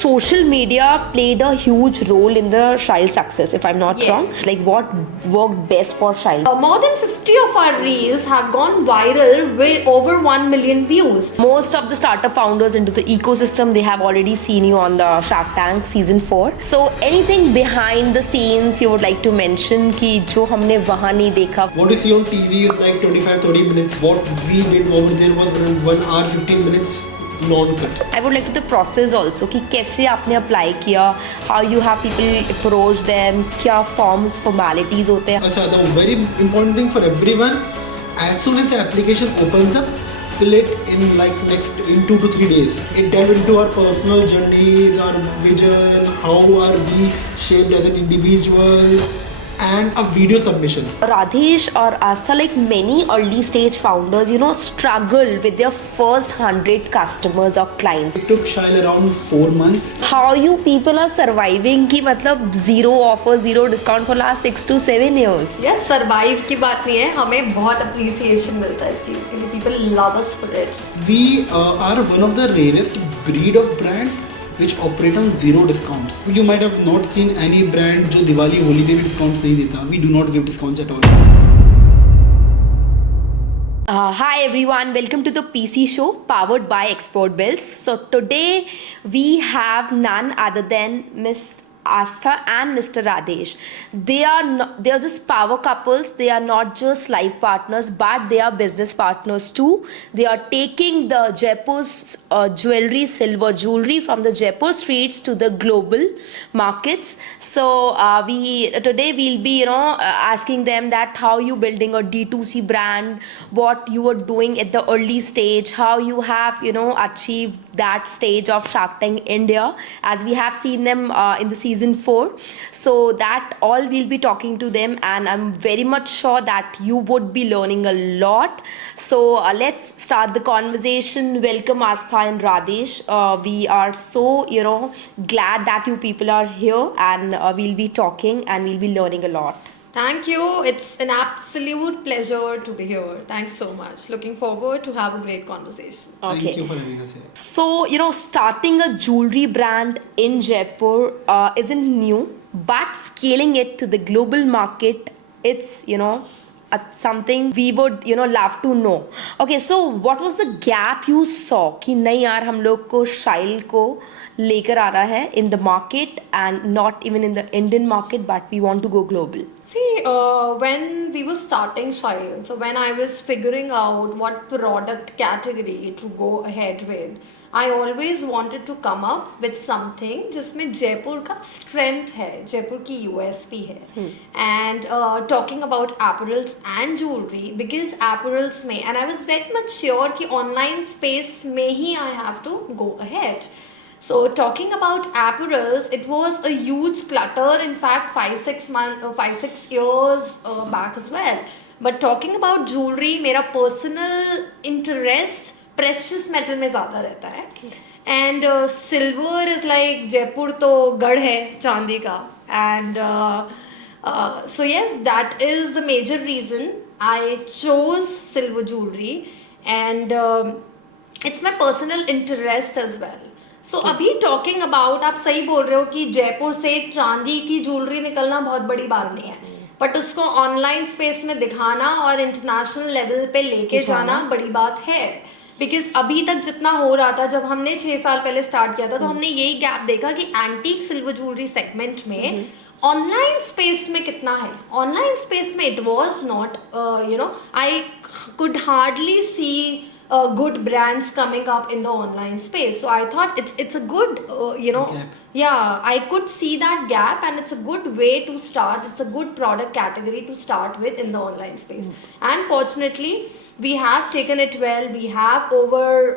Social media played a huge role in the Shaile's success, if I'm not Yes. wrong. Like, what worked best for Shaile? More than 50 of our reels have gone viral with over 1 million views. Most of the startup founders into the ecosystem, they have already seen you on the Shark Tank season 4. So, anything behind the scenes you would like to mention कि जो हमने वहाँ नहीं देखा? What you see on TV is like 25-30 minutes. What we did over there was around 1 hour 15 minutes non-cut. I would like to the process also कि कैसे आपने apply किया, how you have people approach them, क्या forms formalities होते हैं. Acha, the very important thing for everyone, as soon as the application opens up, fill it in 2 to 3 days. It delves into our personal journeys, our vision, how are we shaped as an individual, and a video submission. Radhesh or Astha, like many early stage founders, struggle with their first 100 customers or clients. It took Shail around 4 months. How you people are surviving कि मतलब zero offer, zero discount for last 6 to 7 years? Yes, survive की बात नहीं है, हमें बहुत appreciation मिलता है इस चीज़ के लिए. People love us for it. We are one of the rarest breed of brands which operate on zero discounts. You might have not seen any brand जो दिवाली होली पे भी discounts नहीं देता. We do not give discounts at all. Hi everyone, welcome to the PC show powered by Export Bills. So today we have none other than Miss Astha and Mr. Radhesh. They are just power couples. They are not just life partners, but they are business partners too. They are taking the Jaipur's silver jewelry from the Jaipur streets to the global markets. So today we'll be asking them that how you building a D2C brand, what you were doing at the early stage, how you have achieved that stage of Shark Tank India, as we have seen them in the season 4. So that all we'll be talking to them, and I'm very much sure that you would be learning a lot. So let's start the conversation. Welcome Astha and Radhesh. We are so glad that you people are here, and we'll be talking and we'll be learning a lot. Thank you. It's an absolute pleasure to be here. Thanks so much. Looking forward to have a great conversation. Okay. Thank you for having us here. So, starting a jewelry brand in Jaipur isn't new, but scaling it to the global market, it's, something we would, love to know. Okay, so what was the gap you saw कि नहीं यार हम लोग को Shail को लेकर आ रहा है in the market, and not even in the Indian market, but we want to go global? See, when we were starting Shail, so when I was figuring out what product category to go ahead with, I always wanted to come up with something जिसमें जयपुर का strength है, जयपुर की USP है. And talking about apparels and jewelry, because apparels में, and I was very much sure कि online space में ही I have to go ahead. So talking about apparels, it was a huge clutter. In fact, 5-6 years back as well. But talking about jewelry, मेरा personal interest precious metal में ज़्यादा रहता है. And silver is like Jaipur तो गढ़ है चांदी का. And so yes, that is the major reason I chose silver jewelry, and it's my personal interest as well. So अभी टॉकिंग अबाउट, आप सही बोल रहे हो कि जयपुर से चांदी की ज्वेलरी निकलना बहुत बड़ी बात नहीं है, बट उसको ऑनलाइन स्पेस में दिखाना और इंटरनेशनल लेवल पे लेके जाना बड़ी बात है. बिकॉज अभी तक जितना हो रहा था, जब हमने 6 साल पहले स्टार्ट किया था, तो हमने यही गैप देखा कि एंटीक सिल्वर ज्वेलरी सेगमेंट में ऑनलाइन स्पेस में कितना है. ऑनलाइन स्पेस में it was not, I could hardly see good brands coming up in the online space. So I thought it's a good Gap. yeah, I could see that gap, and it's a good way to start. It's a good product category to start with in the online space. And fortunately we have taken it well. We have over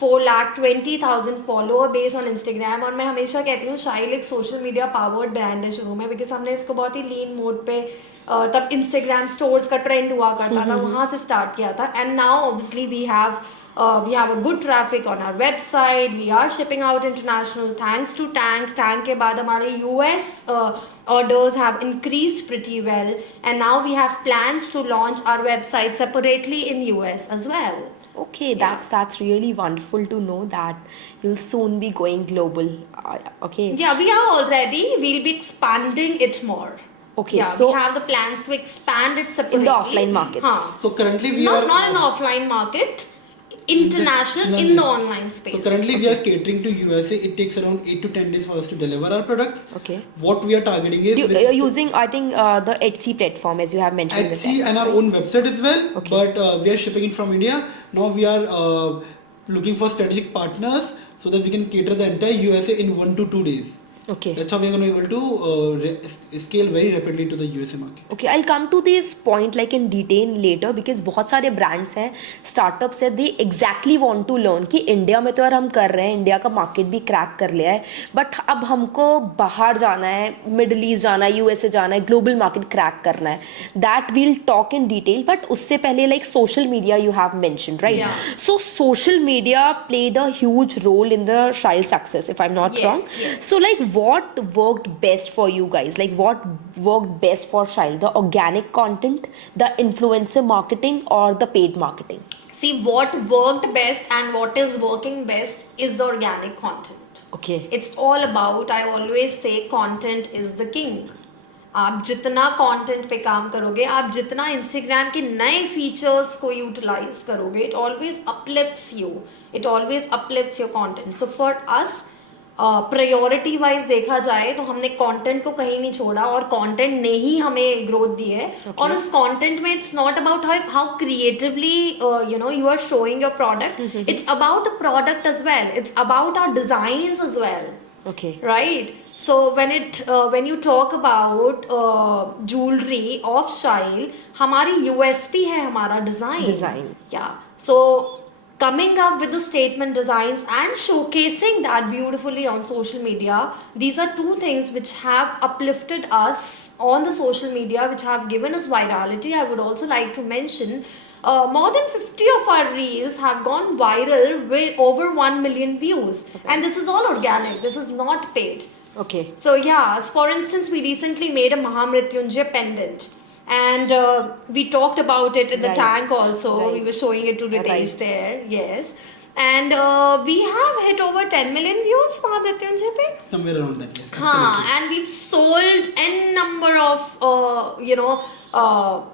4,20,000 follower base on Instagram. और मैं हमेशा कहती हूँ शाइल एक social media powered brand है शुरू में, because हमने इसको बहुत ही लीन मोड पे तब इंस्टाग्राम स्टोर्स का ट्रेंड हुआ करता था, वहाँ से स्टार्ट किया था. And now obviously we have a good traffic on our website. We are shipping out international thanks to Tank. Tank के बाद हमारे US orders have increased pretty well, and now we have plans to launch our website separately in US as well. Okay, Yeah. that's really wonderful to know that you'll soon be going global. Okay. Yeah, we are already. We'll be expanding it more. Okay, Yeah, so we have the plans to expand it separately. in the offline markets. Huh. So currently we Not, are not in the offline market, international in the online space. So currently we are catering to USA. It takes around 8 to 10 days for us to deliver our products. Okay. What we are targeting is with You're using, I think, the Etsy platform, as you have mentioned. in the Etsy text, and our right? own website as well. Okay. But we are shipping it from India. Now we are looking for strategic partners so that we can cater the entire USA in 1 to 2 days. Okay. That's how we are going to be able to scale very rapidly to the USA market. Okay, I'll come to this point like in detail later because बहुत सारे brands हैं, startups हैं, they exactly want to learn कि India में तो यार हम कर रहे हैं, इंडिया का मार्केट भी क्रैक कर लिया है, बट अब हमको बाहर जाना है, मिडल ईस्ट जाना है, यूएसए जाना है, ग्लोबल मार्केट क्रैक करना है. That we'll talk in detail, but उससे पहले like social media you have mentioned, right? Yeah. So social media played a huge role in the Shile success, if I'm not Yes, wrong. yes. So like what worked best for you guys? Like what worked best for Shile? The organic content, the influencer marketing, or the paid marketing? See, what worked best and what is working best is the organic content. Okay. It's all about, I always say, content is the king. आप जितना content पे काम करोगे, आप जितना Instagram के नए features को यूटिलाइज करोगे, it always uplifts you, it always uplifts your content. So for us priority wise देखा जाए तो हमने कंटेंट को कहीं नहीं छोड़ा और कंटेंट ने ही हमें ग्रोथ दी है. और उस कंटेंट में it's not about how creatively you are showing your product, it's about the product as well, it's about our designs as well. Okay. Right. So when you talk about jewelry of Shile, हमारी USP है हमारा design. Design. Yeah. So coming up with the statement designs and showcasing that beautifully on social media, these are two things which have uplifted us on the social media, which have given us virality. I would also like to mention more than 50 of our reels have gone viral with over 1 million views. And this is all organic. This is not paid. Okay. So yeah, for instance, we recently made a Mahamrityunjay pendant. And we talked about it in the Right. tank also. Right. We were showing it to Ritesh Right. there. Yes. And we have hit over 10 million views Mahamrityunjay pe. Somewhere around that, yes. Huh, Absolutely. and we've sold n number of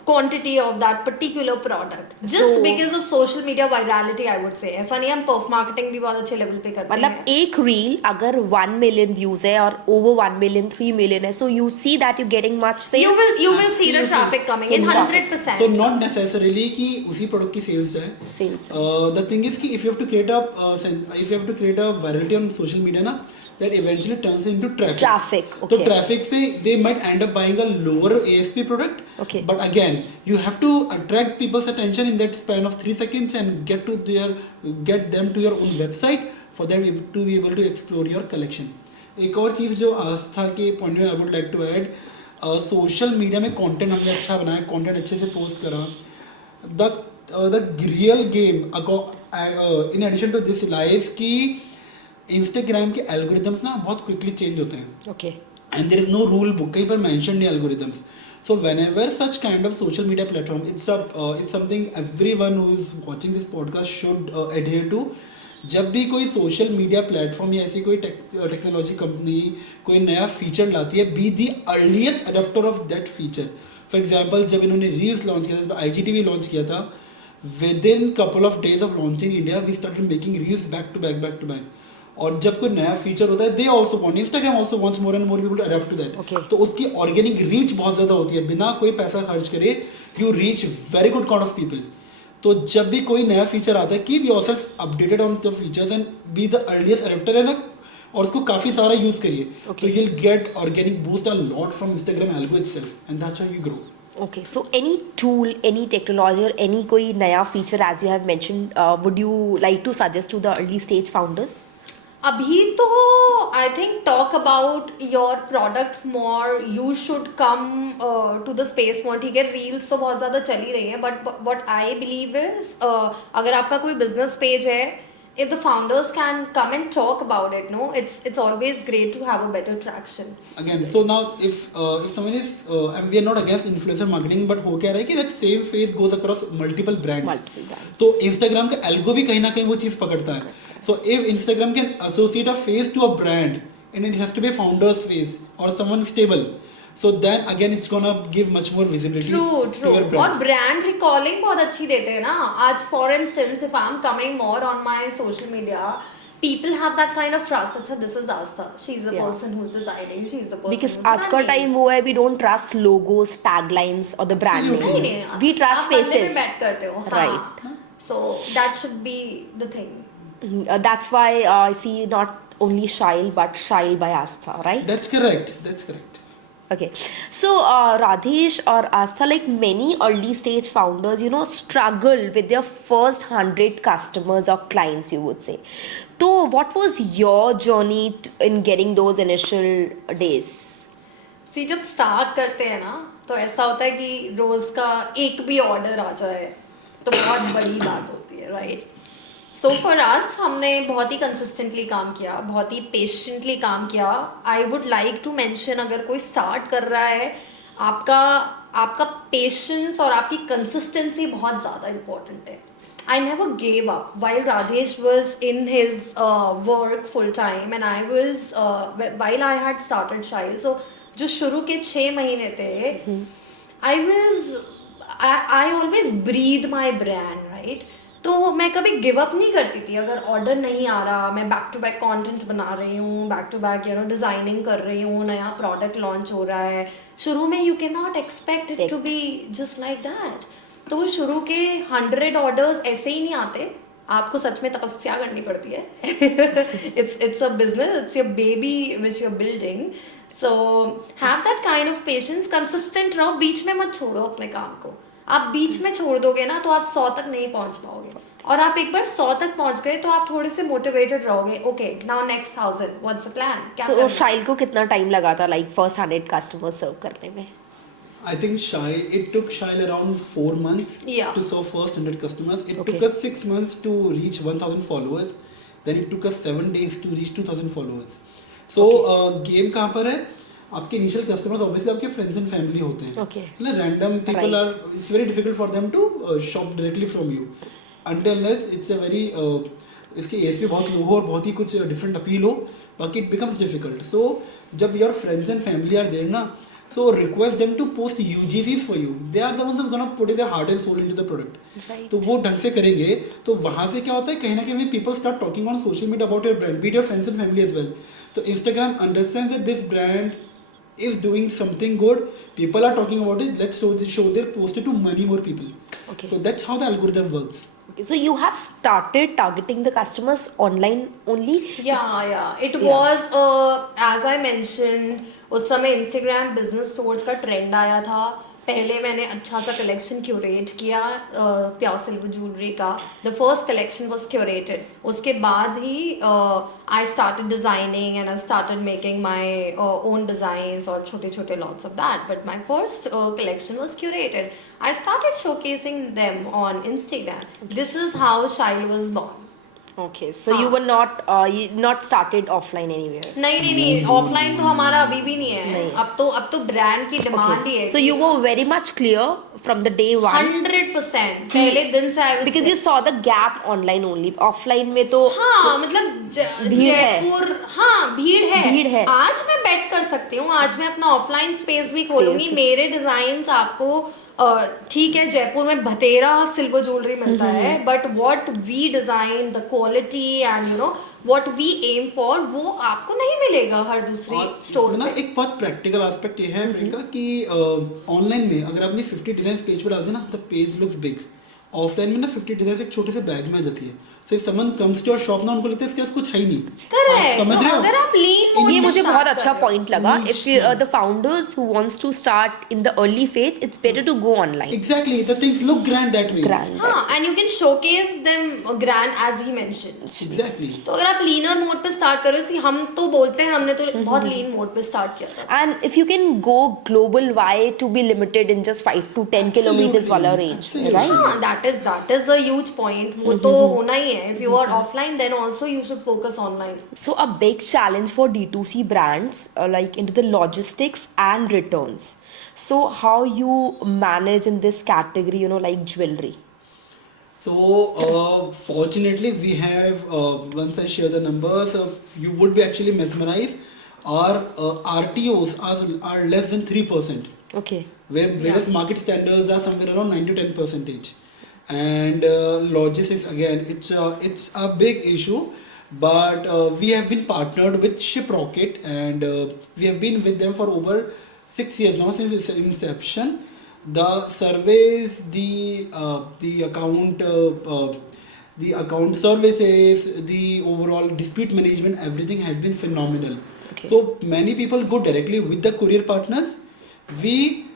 quantity of that particular product just So- because of social media virality, I would say. ऐसा नहीं हम perf marketing भी बहुत अच्छे level पे करते मतलब हैं. एक रील अगर 1 मिलियन व्यूज है और ओवर 1 मिलियन 3 मिलियन है, so you see that you getting much You will see the Absolutely. traffic coming in So not- 100%. So not necessarily कि उसी प्रोडक्ट की सेल्स जाए. सेल्स. The thing is कि if you have to create a virality on social media ना, that eventually turns into traffic. Traffic, तो okay. traffic से they might end up buying a lower ASP product. Okay. But again, you have to attract people's attention in that span of 3 seconds and get them to your own website for them to be able to explore your collection. एक और चीज़ जो आस्था के point में I would like to add, social media में content हमने अच्छा बनाया, content अच्छे से पोस्ट करा. The real game in addition to this lies कि इंस्टाग्राम के एल्गोरिदम्स ना बहुत क्विकली चेंज होते हैं. Okay. And there is no rule book, कहीं पर mentioned नहीं algorithms. So whenever such kind of social media platform, it's something everyone who is watching this podcast should adhere to. जब भी कोई सोशल मीडिया प्लेटफॉर्म या ऐसी कोई technology company कोई नया फीचर लाती है, be the earliest adopter of that feature. For example जब इन्होंने रील्स लॉन्च किया था, IGTV लॉन्च किया था, within couple of days of launching India we started making reels back to back. और जब कोई नया फीचर होता है, they also want, Instagram also wants more and more people to adopt to that. Okay. तो उसकी organic reach बहुत ज़्यादा होती है, बिना कोई पैसा खर्च करे you reach very good count of people. तो जब भी कोई नया फीचर आता है, keep yourself updated on the features and be the earliest adopter and और उसको काफ़ी सारा यूज़ करिए. Okay. तो you'll get organic boost a lot from Instagram algo itself and that's how you grow. Okay, so any tool, any technology or any कोई नया feature as you have mentioned, would you like to suggest to the early stage founders? अभी तो I think talk about your product more, you should come to the space more. ठीक है, reels तो बहुत ज़्यादा चल ही रही है, but what I believe is अगर आपका कोई बिजनेस पेज है, if the founders can come and talk about it, no, it's always great to have a better traction. Again, so now if someone is and we are not against influencer marketing, but हो क्या रहा है कि that same face goes across multiple brands. तो Instagram का algo भी कहीं ना कहीं वो चीज़ पकड़ता है. So if Instagram can associate a face to a brand and it has to be a founder's face or someone stable, so then again it's gonna give much more visibility to your brand. और brand recalling बहुत अच्छी देते हैं ना. आज for instance if I'm coming more on my social media, people have that kind of trust. अच्छा, this is Astha. She's the person who's designing. She's the person. Because who's आज का branding. time वो है, we don't trust logos, taglines or the brand Absolutely. name. नहीं नहीं. We trust आप बंदे faces. पे bet करते हो. Right. हाँ. So that should be the thing. That's why I see not only Shail but Shail by Astha, right? That's correct. That's correct. Okay, so Radhesh or Astha, like many early stage founders, you know, struggle with their first 100 customers or clients, you would say. So what was your journey in getting those initial days? सी जब start करते हैं ना तो ऐसा होता है कि रोज का एक भी ऑर्डर आ जाए तो बहुत बड़ी बात होती है, राइट? सो फॉर अस हमने बहुत ही कंसिस्टेंटली काम किया, बहुत ही पेशेंटली काम किया. I would like to mention, अगर कोई स्टार्ट कर रहा है, आपका आपका पेशेंस और आपकी कंसिस्टेंसी बहुत ज़्यादा इम्पोर्टेंट है. I never gave up while Radhesh was in his work full time and I was while I had started Shail. So जो शुरू के 6 महीने थे, I always breathe my brand, right? तो मैं कभी गिव अप नहीं करती थी. अगर ऑर्डर नहीं आ रहा, मैं बैक टू बैक कंटेंट बना रही हूँ, बैक टू बैक डिजाइनिंग कर रही हूँ, नया प्रोडक्ट लॉन्च हो रहा है. शुरू में you can not expect it to be just like that. तो वो शुरू के 100 ऑर्डर्स ऐसे ही नहीं आते. आपको सच में तपस्या करनी पड़ती है. It's a business, it's your baby which you are building. So have that kind of patience. Consistent रहो, बीच में मत छोड़ो अपने काम को. आप बीच में छोड़ दोगे ना तो आप 100 तक नहीं पहुंच पाओगे. और आप एक बार 100 तक पहुंच गए तो आप थोड़े से मोटिवेटेड रहोगे. Okay, now next 1000, what's the plan? So Shail को कितना टाइम लगा था like first 100 customers serve करने में? I think it took Shail around 4 months Yeah. to serve first 100 customers. It Okay. took us 6 months to reach 1000 followers. Then it took us 7 days to reach 2000 followers. So game कहाँ पर है? आपके initial customers obviously आपके friends and family होते हैं. Okay. ना random people are, it's very difficult for them to shop directly from you until unless it's a very इसके age भी बहुत लो हो और बहुत ही कुछ डिफरेंट अपील हो, बाकी इट बिकम्स डिफिकल्ट. सो जब your friends and family are there ना, so request them to post UGCs for you. They are the ones who's gonna put their heart and soul into the product. Right. तो वो ढंग से करेंगे तो वहाँ से क्या होता है, कहीं ना कहीं people start talking on social media about your brand, be it your friends and family as well. So Instagram understands that this brand is doing something good, people are talking about it, let's show their post it to many more people. Okay. So that's how the algorithm works. Okay, so you have started targeting the customers online only? Yeah. It Yeah. was as I mentioned, उस समय Instagram business stores का trend आया था. पहले मैंने अच्छा सा collection curate किया प्योर सिल्वर ज्वेलरी का. The first collection was curated. उसके बाद ही I started designing and I started making my own designs और छोटे छोटे lots of that. But my first collection was curated. I started showcasing them on Instagram. This is how Shail was born. Okay, so you were not started offline anywhere. नहीं offline तो हमारा अभी भी नहीं है. नहीं. अब तो ब्रांड की डिमांड ही है. So you were very much clear from the day one. 100% पहले दिन से I was Because you saw the gap online only. Offline में तो हाँ मतलब भीड़ है. जयपुर, हाँ भीड़ है. है. आज मैं बेट कर सकती हूँ, आज मैं अपना ऑफलाइन स्पेस भी खोलूंगी. Space. मेरे डिजाइन्स आपको ठीक है जयपुर में बतेरा सिल्वर ज्वेलरी मिलता है, but what we design, the quality and what we aim for, वो आपको नहीं मिलेगा हर दूसरी और स्टोर ना में. एक बहुत प्रैक्टिकल एस्पेक्ट ये है प्रियंका कि ऑनलाइन में अगर आपने 50 डिजाइन पेज पे डाल दिया ना, the page looks big. Offline में ना 50 डिजाइन एक छोटे से बैग में आ जाती है. So if someone comes to your shop ना, उनको लगता है इसके पास कुछ है ही नहीं. Correct. आप समझ रहे हो? अगर आप lean mode ये में मुझे start बहुत कर अच्छा रहे हो. पॉइंट लगा. If the founders who wants to start in the early phase, it's better to go online. Exactly, the things look grand that way. Grand. हाँ, and you can showcase them grand as he mentioned. Exactly. तो अगर आप linear mode पे start करो, सी हम तो बोलते हैं हमने तो बहुत लीन मोड पे स्टार्ट किया था. And if you can go global, why to be limited in just 5 to 10 kilometers वाला range, Absolutely. right? हाँ, that is a huge point. वो तो होना ही है. If you are offline, then also you should focus online. So a big challenge for D2C brands, like into the logistics and returns. So how you manage in this category, like jewelry? So fortunately, we have once I share the numbers, you would be actually mesmerized. Our RTOs are less than 3%, Okay. whereas market standards are somewhere around 9 to 10 percentage. And logistics again, it's a big issue. But we have been partnered with Shiprocket, and we have been with them for over 6 years now since its inception. The surveys, the account services, the overall dispute management, everything has been phenomenal. Okay. So many people go directly with the courier partners. We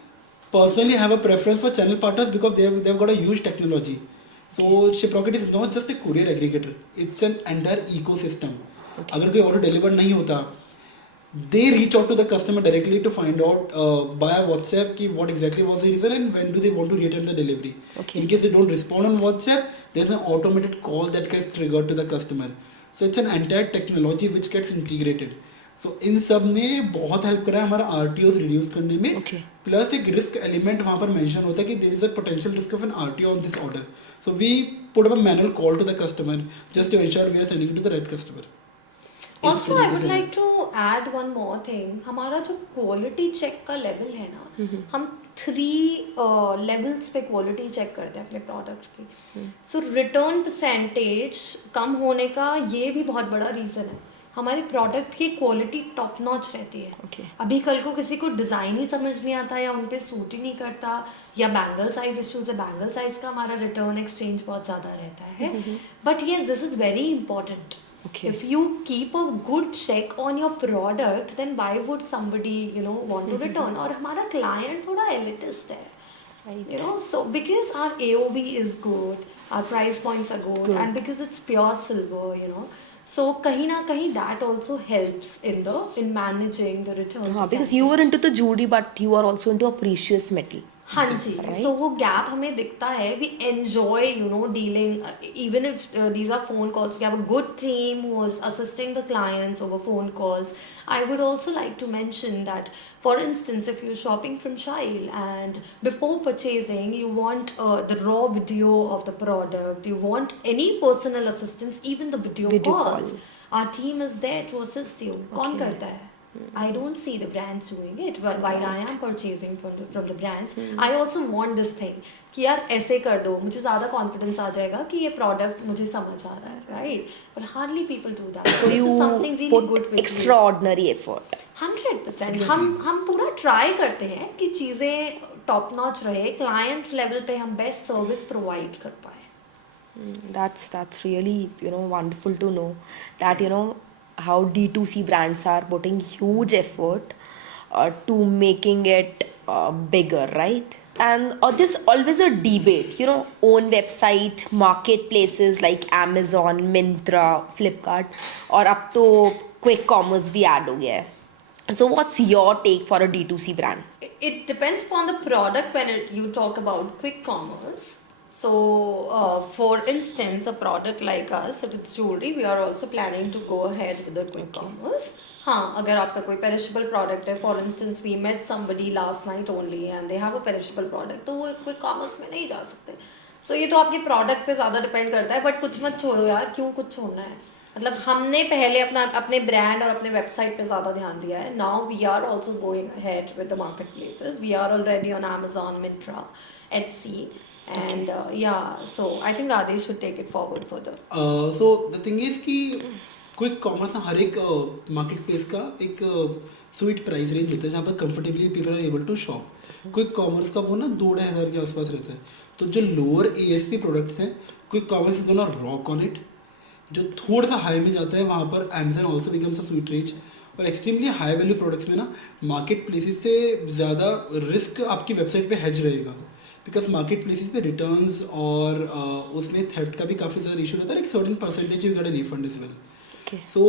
personally have a preference for channel partners because they've got a huge technology. So Shiprocket is not just a courier aggregator; it's an entire ecosystem. अगर कोई order deliver नहीं होता, they reach out to the customer directly to find out via WhatsApp ki what exactly was the reason and when do they want to return the delivery. Okay. In case they don't respond on WhatsApp, there's an automated call that gets triggered to the customer. So it's an entire technology which gets integrated. So इन सब ने बहुत help करा है हमारा RTOs reduce करने में. Okay. Plus एक risk element वहाँ पर मेंशन होता है कि there is a potential risk of an RTO on this order. So we put up a manual call to the customer just to ensure we are sending it to the right customer. Also, I would like to add one more thing. हमारा जो quality check का level है ना, हम 3 levels पे quality check करते हैं अपने product की. So return percentage कम होने का ये भी बहुत बड़ा reason है. हमारे प्रोडक्ट की क्वालिटी टॉप नॉच रहती है. Okay. अभी कल को किसी को डिज़ाइन ही समझ नहीं आता या उन पे सूट ही नहीं करता या बैंगल साइज इश्यूज है, बैंगल साइज का हमारा रिटर्न एक्सचेंज बहुत ज़्यादा रहता है. But yes, this is very important. Okay. If you keep a good check on your product, then why would somebody want to return? और हमारा client थोड़ा elitist है. Right. So because our AOV is good, our price points are good. And because it's pure silver, so kahin na kahin that also helps in managing the return. Because you were into the jewelry, but you are also into a precious metal. हाँ जी. Right. So वो gap हमें दिखता है. We enjoy dealing even if these are phone calls. We have a good team who is assisting the clients over phone calls. I would also like to mention that, for instance, if you're shopping from Shail and before purchasing you want the raw video of the product, you want any personal assistance, even the video calls, our team is there to assist you. कौन करता है? I don't see the brands doing it. While I am purchasing from the brands, I also want this thing कि यार ऐसे कर दो, मुझे ज़्यादा confidence आ जाएगा कि ये product मुझे समझ आ रहा है, right? But hardly people do that. So this you is something really put good with extraordinary effort. 100%. हम पूरा try करते हैं कि चीज़ें top notch रहे, client level पे हम best service provide कर पाए. That's really wonderful to know that how D2C brands are putting huge effort to making it bigger, right? And there's always a debate, own website, marketplaces like Amazon, Myntra, Flipkart, और अब तो quick commerce भी add हो गया है. So what's your take for a D2C brand? It depends upon the product when you talk about quick commerce. So, for instance, a product like us, if it's jewelry, we are also planning to go ahead with the quick commerce. हाँ, अगर आपका कोई perishable product है, for instance, we met somebody last night only and they have a perishable product, तो वो quick commerce में नहीं जा सकते. So ये तो आपके product पे ज़्यादा depend करता है, but कुछ मत छोड़ो यार, क्यों कुछ छोड़ना है? मतलब हमने पहले अपने ब्रांड और अपने वेबसाइट पे ज़्यादा ध्यान दिया है. Now we are also going ahead with the marketplaces. We are already on Amazon, Myntra, Etsy. And so I think Radesh should take it forward further. So the thing is कि quick commerce हर एक market place का एक sweet price range होता है जहाँ पर comfortably people are able to shop. Quick commerce का वो ना 2-2,500 के आसपास रहता है. तो जो लोअर ASP प्रोडक्ट्स हैं, quick commerce is gonna rock on it. जो थोड़ा सा हाई में जाता है वहाँ पर Amazon also becomes a sweet range. और एक्सट्रीमली हाई वैल्यू प्रोडक्ट्स में ना मार्केट प्लेसेस से ज़्यादा रिस्क आपकी वेबसाइट पे हेज रहेगा. बिकॉज मार्केट प्लेसेस पे रिटर्न्स और उसमें थेफ्ट का भी काफ़ी ज़्यादा इशू रहता है. एक certain percentage you get a refund as well. So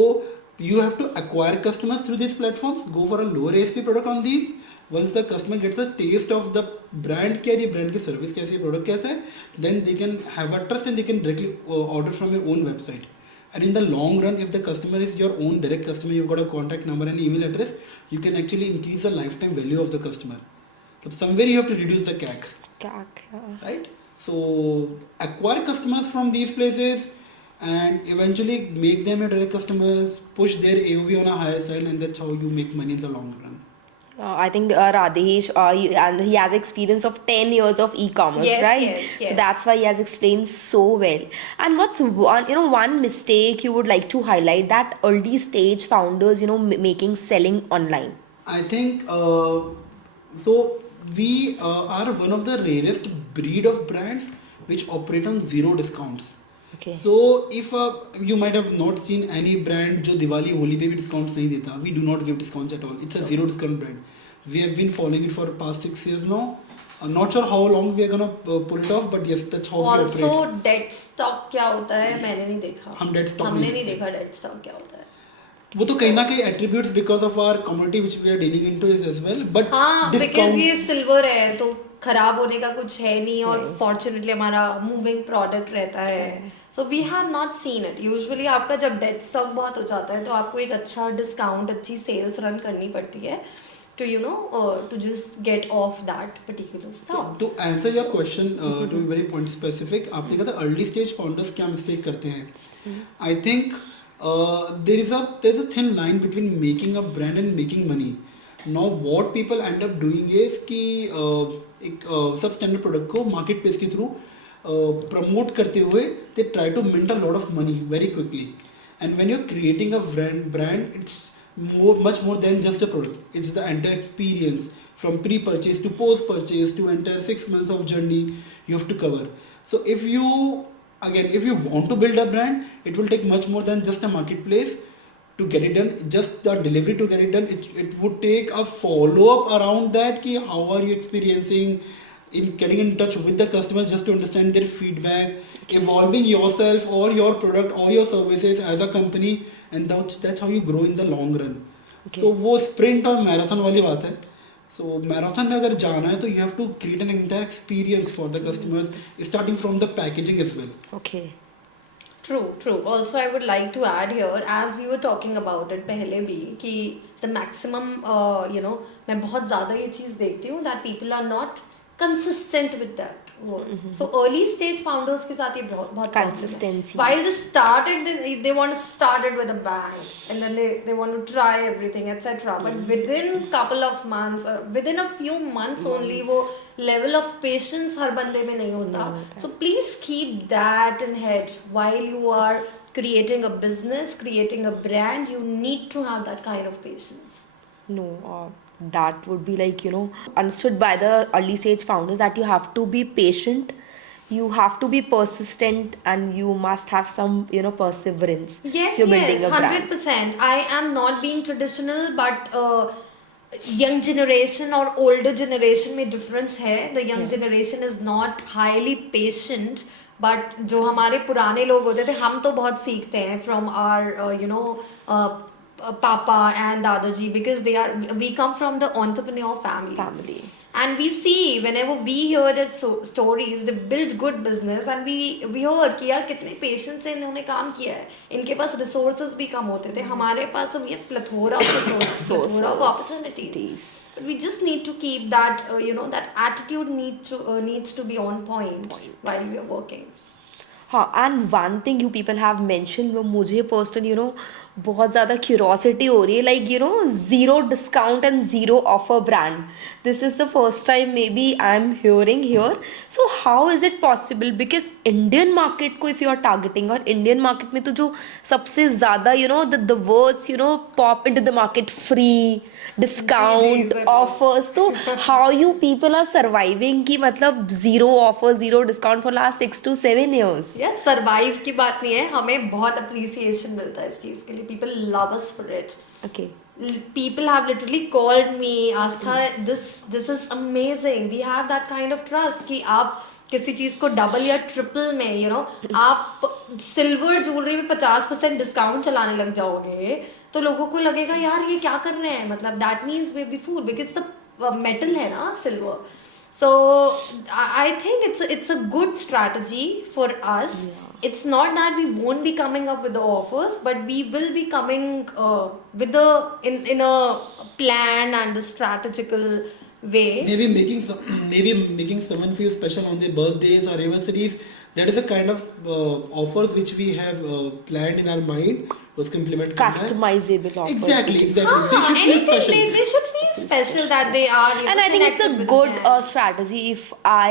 you have to acquire customers through these platforms, go for a lower ASP product on these. Once the customer gets a taste of the brand क्या है, ये brand की service कैसी है, product कैसा है, then they can have a trust and they can directly order from your own website. And in the long run, if the customer is your own direct customer, you've got a contact number and email address, you can actually increase the lifetime value of the customer. So somewhere you have to reduce the CAC, right? So acquire customers from these places and eventually make them your direct customers, push their AOV on a higher side, and that's how you make money in the long run. I think Radesh, and he has experience of 10 years of e-commerce, Yes, right? yes, yes. So that's why he has explained so well. And what's one mistake you would like to highlight that early stage founders, making selling online? I think so. We are one of the rarest breed of brands which operate on zero discounts. Okay. So if you might have not seen any brand जो दिवाली होली पे भी discounts नहीं देता. We do not give discounts at all. It's a zero discount brand. We have been following it for past 6 years now. I'm not sure how long we are gonna pull it off, but yes, that's how we Also, operate. dead stock क्या होता है मैंने नहीं देखा. हम dead stock हमने नहीं नहीं देखा dead stock क्या होता है. वो तो कहीं ना कहीं attributes because of our commodity which we are dealing into is as well. But हाँ, because discount ये सिल्वर है तो खराब होने का कुछ है नहीं और फॉर्चुनेटली हमारा मूविंग प्रोडक्ट रहता है. So we have not seen it. Usually आपका जब डेड स्टॉक बहुत हो जाता है तो आपको एक अच्छा डिस्काउंट, अच्छी सेल्स रन करनी पड़ती है to to just get off that particular stock. To answer your question, to be very point specific, आपने कहा था early stage founders क्या mistake करते हैं. I think there's a thin line between making a brand and making money. Now what people end up doing is कि एक substandard product को marketplace के through promote करते हुए they try to mint a lot of money very quickly. And when you're creating a brand, it's much more than just a product. It's the entire experience from pre-purchase to post-purchase to entire 6 months of journey you have to cover. So if you want to build a brand, it will take much more than just a marketplace to get it done. Just the delivery to get it done, it would take a follow-up around that. Ki how are you experiencing in getting in touch with the customers just to understand their feedback, evolving yourself or your product or your services as a company, and that's how you grow in the long run. Okay. So वो sprint और marathon वाली बात है. So marathon में अगर जाना है तो you have to create an entire experience for the customers, starting from the packaging as well. Okay. True. Also, I would like to add here, as we were talking about it पहले भी कि the maximum, मैं बहुत ज़्यादा ये चीज़ देखती हूँ that people are not consistent with that word. So early stage founders के साथ ये बहुत Consistency. While they started, they want to start it with a bang, and then they want to try everything, etc. But within couple of months or within a few months only, वो level of patience हर बंदे में नहीं होता. So please keep that in head while you are creating a business, creating a brand. You need to have that kind of patience. No, that would be like, understood by the early stage founders that you have to be patient, you have to be persistent, and you must have some, perseverance. Yes, You're building a brand. 100%. I am not being traditional, but young generation or older generation में difference है. The young generation is not highly patient, but जो हमारे पुराने लोग होते थे, हम तो बहुत सीखते हैं from our Papa and Dadaji, because we come from the entrepreneur family. And we see whenever we hear their stories, they build good business, and we hear कि यार कितने patience से इन्होंने काम किया है. इनके पास resources भी कम होते थे, हमारे पास we have plethora of resources, plethora of opportunities. But we just need to keep that, that attitude needs to be on point while we are working. हाँ, and one thing you people have mentioned, वो मुझे personally, बहुत ज़्यादा curiosity हो रही है, like, zero discount and zero offer brand. This is the first time maybe I'm hearing here. So how is it possible? Because Indian market को if you are targeting, और Indian market में तो जो सबसे ज़्यादा, the words, pop into the market, free, discount, offers. तो how you people are surviving कि मतलब zero offer, zero discount for last 6 to 7 years? Yes, survive की बात नहीं है, हमें बहुत appreciation मिलता है इस चीज़ के लिए. People love us for it. Okay. People have literally called me, Astha, this is amazing. We have that kind of trust कि आप किसी चीज़ को डबल या ट्रिपल में, आप सिल्वर ज्वेलरी में 50% डिस्काउंट चलाने लग जाओगे तो लोगों को लगेगा यार ये क्या कर रहे हैं. मतलब that means we be fooled because the metal है ना silver. So I think it's a good strategy for us. It's not that we won't be coming up with the offers, but we will be coming with the in a planned and the strategical way. Maybe making some, maybe making someone feel special on their birthdays or anniversaries. That is a kind of offers which we have planned in our mind. उसको implement करना है. Customizable offers. Exactly. They should feel Anything special. they should feel special that they are. And I think it's a connected with good the brand. strategy if I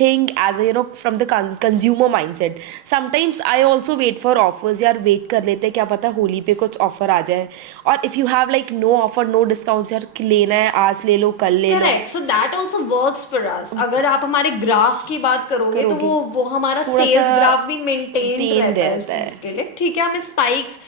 think as a from the consumer mindset. Sometimes I also wait for offers. यार wait कर लेते हैं, क्या पता होली पे कुछ offer आ जाए. और if you have like no offer, no discounts, यार लेना है आज ले लो कल ले लो. Correct. So that also works for us. अगर आप हमारे ग्राफ की बात करोगे तो करोगे। वो हमारा थोड़ा सेल्स सा ग्राफ भी मेंटेन maintained रहता है इस रहता है। चीज के लिए. ठीक है, हमें spikes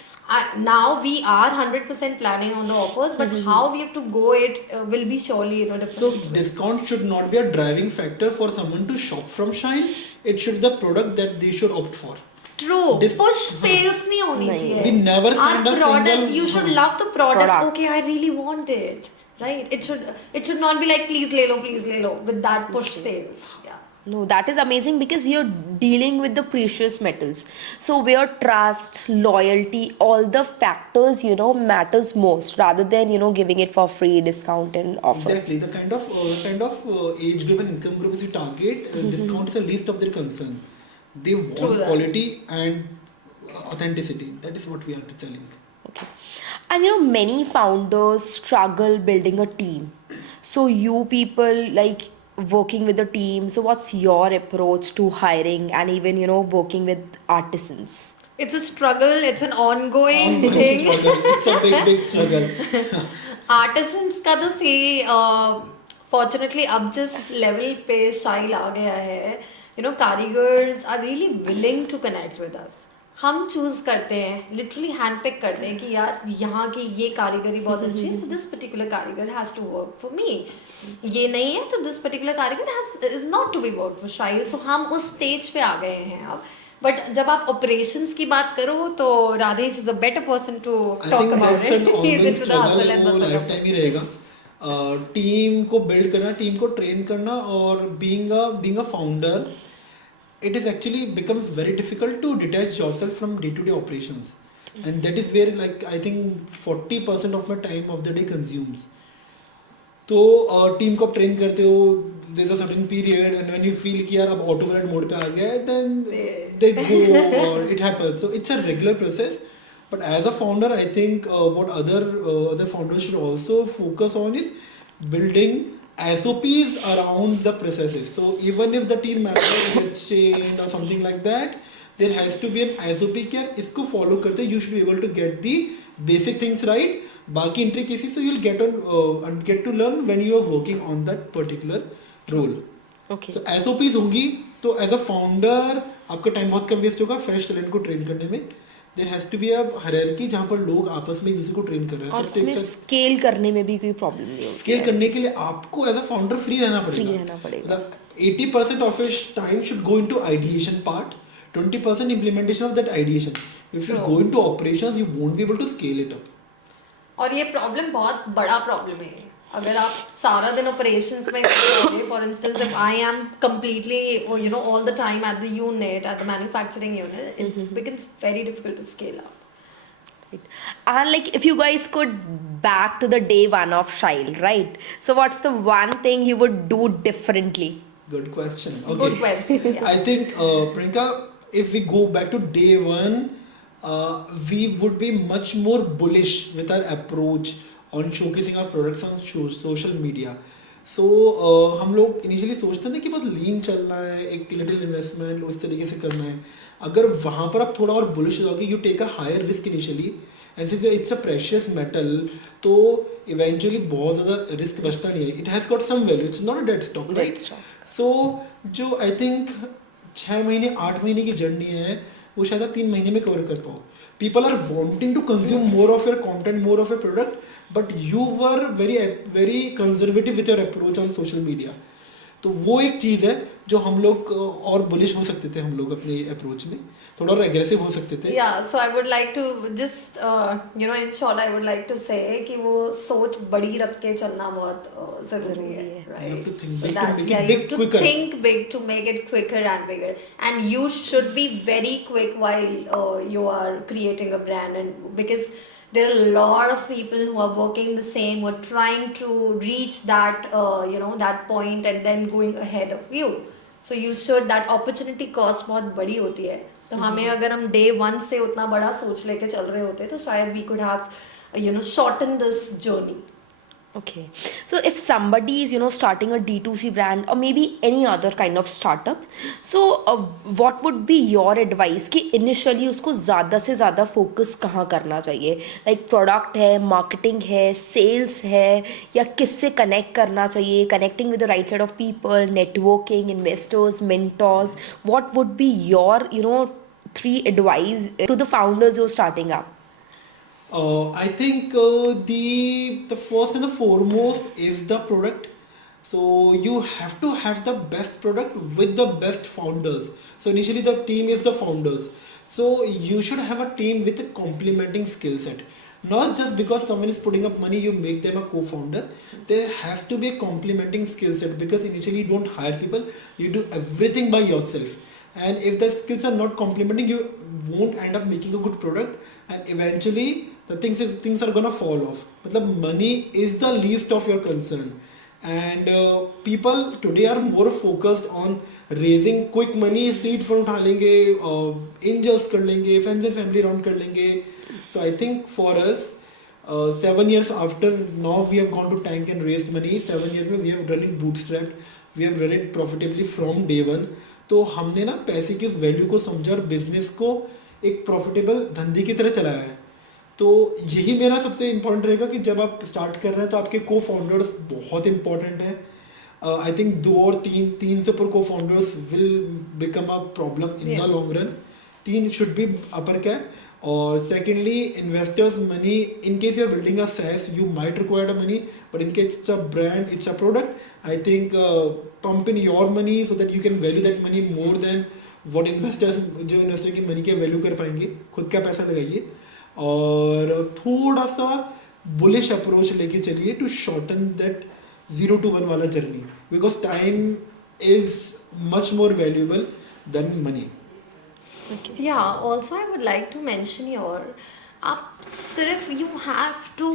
now we are 100% planning on the offers, but how we have to go it will be surely different. So discount should not be a driving factor for someone to shop from Shine. It should be the product that they should opt for. True. This- Push sales नहीं होनी नहीं। चाहिए. We never Our send a product, single- you should love the product. Product. Okay, I really want it. Right? It should not be like please ले लो with that push sales. Yeah. No, that is amazing because you're dealing with the precious metals. So where trust, loyalty, all the factors, matters most rather than, giving it for free, discount and offers. Exactly. The kind of age group and income groups you target, discount is the least of their concern. They True want that. quality and authenticity. That is what we are telling. Okay. And many founders struggle building a team. So you people like working with a team. So what's your approach to hiring and even, working with artisans? It's a struggle. It's an ongoing thing. It's a big struggle. Artisans का तो सही fortunately अब जिस level पे शाइल आ गया है karigars are really willing to connect with us. हम चूज करते हैं, लिटरली हैंड पिक करते हैं कि यार यहाँ की ये कारीगरी बहुत अच्छी है, so this particular karigar has to work for me. ये नहीं है तो this particular karigar is not to be work for Shail. So हम उस स्टेज पे आ गए हैं अब. बट जब आप ऑपरेशंस की बात करो तो Radhesh is a better person to I talk think about that's an it. He is ongoing into the hustle struggle. And वो बसल. लाइफ टाइम ही रहेगा. टीम को बिल्ड करना, टीम को ट्रेन करना और being a founder, it is actually becomes very difficult to detach yourself from day-to-day operations, and that is where like I think 40% of my time of the day consumes. तो team को आप train करते हो, there is a certain period and when you feel कि यार अब auto pilot mode पे आ गया है, देन दे गो और it happens. So it's a regular process. But as a founder, I think what other founders should also focus on is building SOPs around the processes. So even if the team member gets changed or something like that, there has to be an SOP कि यार इसको follow करते you should be able to get the basic things right. बाकी intricacies so you'll get to learn when you are working on that particular role. Okay. So SOPs होंगी तो as a founder आपका time बहुत कम waste होगा fresh talent को train करने में. There has to be a hierarchy जहाँ पर लोग आपस में एक दूसरे को ट्रेन कर रहे हैं. और उसमें स्केल करने में भी कोई प्रॉब्लम नहीं होती. स्केल करने के लिए आपको एज अ फाउंडर फ्री रहना पड़ेगा. 80% of his time should go into ideation part, 20% implementation of that ideation. If you go into operations, you won't be able to scale it up. और ये प्रॉब्लम बहुत बड़ा प्रॉब्लम है. अगर आप सारा दिन ऑपरेशंस में करोगे, for instance if I am completely all the time at the unit, at the manufacturing unit, it becomes very difficult to scale up. And like if you guys could back to the day one of Shile, right? So what's the one thing you would do differently? Good question. Okay. Good question. Yeah. I think Priyanka, if we go back to day one, we would be much more bullish with our approach on showcasing our products on social media. So हम लोग initially सोचते थे कि बहुत लीन चलना है, एक little investment उस तरीके से करना है. अगर वहाँ पर आप थोड़ा और बुलिश हो जाओगे, you take a higher risk initially and since it's a precious metal, तो इवेंचुअली बहुत ज़्यादा रिस्क बचता नहीं है. It has got some value, it's not a dead stock, right? So जो आई थिंक 6 महीने 8 महीने की जर्नी है वो शायद आप 3 महीने में कवर कर पाओ. People are wanting to consume more of your content, more of your product, but you were very conservative with your approach on social media. तो वो एक चीज़ है जो हम लोग और बुलिश हो सकते थे, हम लोग अपने अप्रोच में थोड़ा और एग्रेसिव हो सकते थे. Yeah, so I would like to just in short I would like to say कि वो सोच बड़ी रख के चलना बहुत जरूरी है, right? You have to think So big to that make it yeah, you big have to quicker. think big to make it quicker and bigger, and you should be very quick while you are creating a brand, and because there are a lot of people who are working the same, who are trying to reach that that point and then going ahead of you. So you should, that opportunity cost बहुत बड़ी होती है. तो हमें अगर हम day 1 से उतना बड़ा सोच लेके चल रहे होते तो शायद we could have shorten this journey. Okay. So if somebody is, starting a D2C brand or maybe any other kind of startup, so what would be your advice कि initially उसको ज़्यादा से ज़्यादा focus कहाँ करना चाहिए? Like product है, marketing है, sales है, या किससे connect करना चाहिए? Connecting with the right set of people, networking, investors, mentors. What would be your, 3 advice to the founders who are starting up? I think the first and the foremost is the product. So you have to have the best product with the best founders. So initially the team is the founders. So you should have a team with a complementing skill set. Not just because someone is putting up money, you make them a co-founder. There has to be a complementing skill set, because initially you don't hire people, you do everything by yourself. And if the skills are not complementing, you won't end up making a good product, and eventually the things are gonna fall off. Matlab, money is the least of your concern, and people today are more focused on raising quick money. Seed fund उठा लेंगे, angels कर लेंगे, friends and family round कर लेंगे. So I think for us, 7 years after now, we have gone to tank and raised money. 7 years में we have run it bootstrapped, we have run it profitably from day one. तो हमने ना पैसे की उस value को समझा और बिजनेस को एक प्रॉफिटेबल धंधे की तरह चलाया है. तो यही मेरा सबसे इम्पोर्टेंट रहेगा कि जब आप स्टार्ट कर रहे हैं तो आपके को फाउंडर्स बहुत इंपॉर्टेंट है. आई थिंक 2 और 3 से ऊपर को founders will become a problem in the long run. 3 should be upper cap. और secondly, investors money. In case you are building a SaaS, you might require the money, but in case it's a brand, it's a product, I think pump in your money so that you can value that money more than what investors, जो investor की money के value कर पाएंगे. खुद का पैसा लगाइए और थोड़ा सा बुलिश अप्रोच लेके चलिए टू शॉर्टन दैट 0 to 1 वाला journey, because time is much more valuable then money. Yeah, also I would like to mention here, आप सिर्फ you have to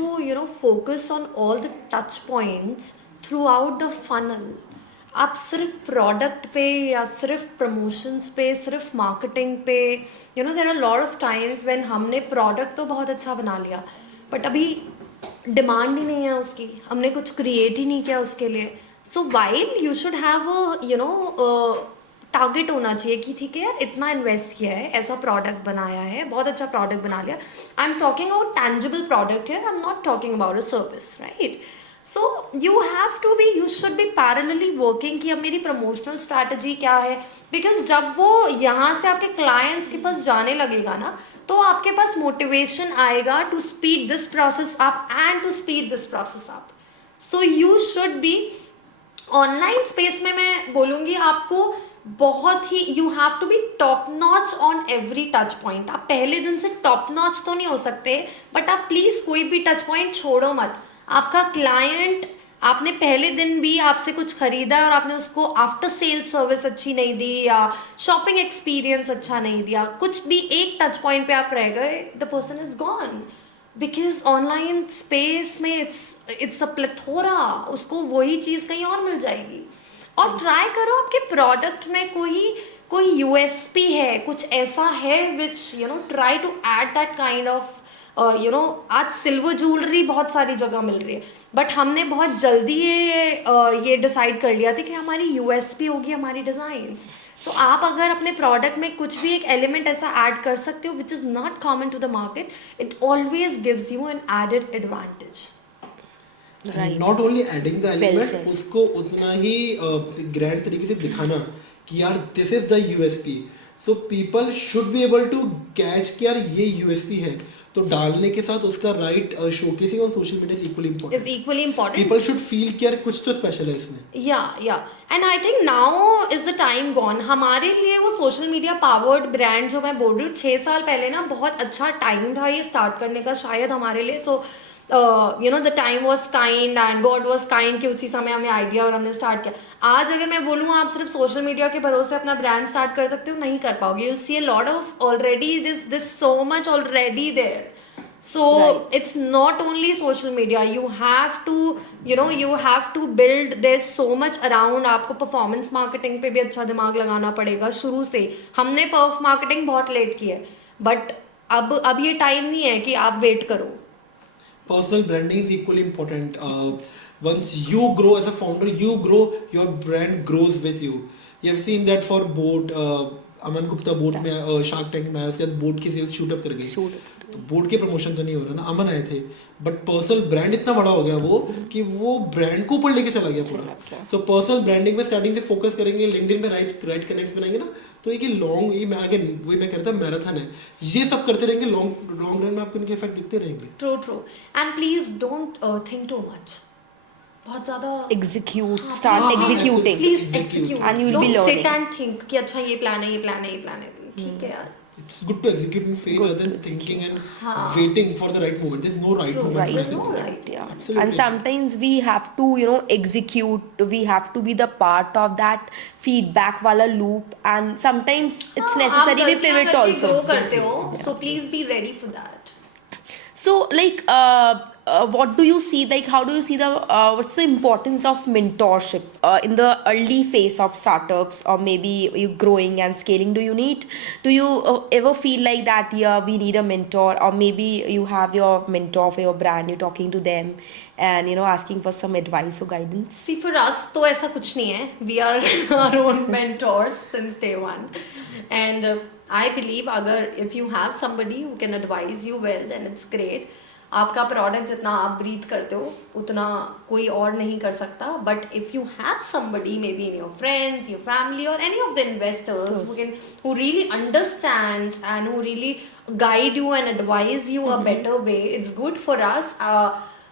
focus on all the touch points throughout the funnel. आप सिर्फ product पे या सिर्फ promotions पे, सिर्फ marketing पे, there are a lot of times when हमने प्रोडक्ट तो बहुत अच्छा बना लिया बट अभी डिमांड ही नहीं है उसकी, हमने कुछ क्रिएट ही नहीं किया उसके लिए. So while you should have target होना चाहिए कि ठीक है यार, इतना इन्वेस्ट किया है, ऐसा प्रोडक्ट बनाया है, बहुत अच्छा प्रोडक्ट बना लिया. I am talking about tangible product here, I am not talking about a service, right? So you have to be, you should be parallelly working कि अब मेरी प्रमोशनल स्ट्रैटेजी क्या है. बिकॉज जब वो यहाँ से आपके क्लाइंट्स के पास जाने लगेगा ना, तो आपके पास मोटिवेशन आएगा to speed this process up and to speed this process up. So you should be online space में, मैं बोलूँगी आपको बहुत ही, you have to be top notch on every touch point. आप पहले दिन से टॉप नॉच तो नहीं हो सकते, बट आप प्लीज़ कोई भी टच पॉइंट छोड़ो मत. आपका क्लाइंट, आपने पहले दिन भी आपसे कुछ खरीदा और आपने उसको आफ्टर सेल सर्विस अच्छी नहीं दी या शॉपिंग एक्सपीरियंस अच्छा नहीं दिया, कुछ भी एक टच पॉइंट पे आप रह गए, the person is gone. Because online space में इट्स अ प्लेथोरा, उसको वही चीज़ कहीं और मिल जाएगी. और ट्राई करो आपके प्रोडक्ट में कोई USP है, कुछ ऐसा है which try to add that kind of आज सिल्वर ज्वेलरी बहुत सारी जगह मिल रही है, बट हमने बहुत जल्दी ये डिसाइड कर लिया था कि हमारी USP होगी हमारी डिज़ाइंस. सो आप अगर अपने प्रोडक्ट में कुछ भी एक एलिमेंट ऐसा ऐड कर सकते हो which is not common to the market, it always gives you an added advantage. Right. Not only adding the element, उसको उतना ही ग्रैंड तरीके से दिखाना कि यार this is the USP. So people should be able to catch कि यार ये USP है. तो डालने के साथ उसका right showcasing on social media is equally is important. equally important. People should feel कि यार कुछ तो स्पेशल है इसमें. And I think now is the time gone. हमारे लिए वो सोशल मीडिया पावर्ड ब्रांड जो मैं बोल रही हूँ 6 साल पहले ना बहुत अच्छा टाइम था ये स्टार्ट करने का शायद हमारे लिए. So you know the time was kind and God was kind कि उसी समय हमें आइडिया और हमने स्टार्ट किया. आज अगर मैं बोलूँ आप सिर्फ सोशल मीडिया के भरोसे अपना ब्रांड स्टार्ट कर सकते हो, नहीं कर पाओगे. You will see a lot of already this so much already there. So Right. it's not only social media. You have to, you know, you have to build. There's so much around. आपको performance marketing पे भी अच्छा दिमाग लगाना पड़ेगा शुरू से. हमने perf marketing बहुत लेट की है, but अब ये टाइम नहीं है कि आप वेट करो. Personal branding is equally important. Once you grow as a founder, you grow, your brand grows with you. You have seen that for boat. Aman Gupta boat में शार्क टैंक में आया, उसके बाद बोट की सेल्स शूट अप कर गई. तो boat के प्रमोशन तो नहीं हो रहा ना, अमन आए थे, बट पर्सनल ब्रांड इतना बड़ा हो गया वो कि वो ब्रांड को ऊपर लेके चला गया पूरा. सो पर्सनल ब्रांडिंग में स्टार्टिंग से फोकस करेंगे, लिंक्डइन में राइट कनेक्ट्स बनाएंगे ना, तो ये लॉन्ग, ये मैं अगेन वही मैं कहता मैराथन है, ये सब करते रहेंगे, लॉन्ग रन में आपको इनके इफेक्ट दिखते रहेंगे. True. And please don't think too much. बहुत ज़्यादा Execute, start हाँ, executing. Please Execute. Execute. And you'll be Don't sit learning. and think कि अच्छा ये प्लान है, ये प्लान है, ये प्लान है. ठीक है यार. It's good to execute and fail rather than thinking and waiting for the right moment. There's no right True, moment. right. for There's no anything. right. Yeah. Absolutely. And sometimes we have to, you know, execute. We have to be the part of that feedback wala loop. And sometimes it's necessary we pivot also. Grow करते हो, so please be ready for that. So, like, what do you see? Like, how do you see the what's the importance of mentorship in the early phase of startups, or maybe you growing and scaling? Do you ever feel like that? Yeah, we need a mentor, or maybe you have your mentor for your brand. You're talking to them, and you know, asking for some advice or guidance. See, for us तो ऐसा कुछ नहीं है. We are our own mentors since day one, and I believe अगर if you have somebody who can advise you well, then it's great. आपका product जितना आप breathe करते हो उतना कोई और नहीं कर सकता. But if you have somebody maybe in your friends, your family or any of the investors who really understands and who really guide you and advise you a better way, it's good for us.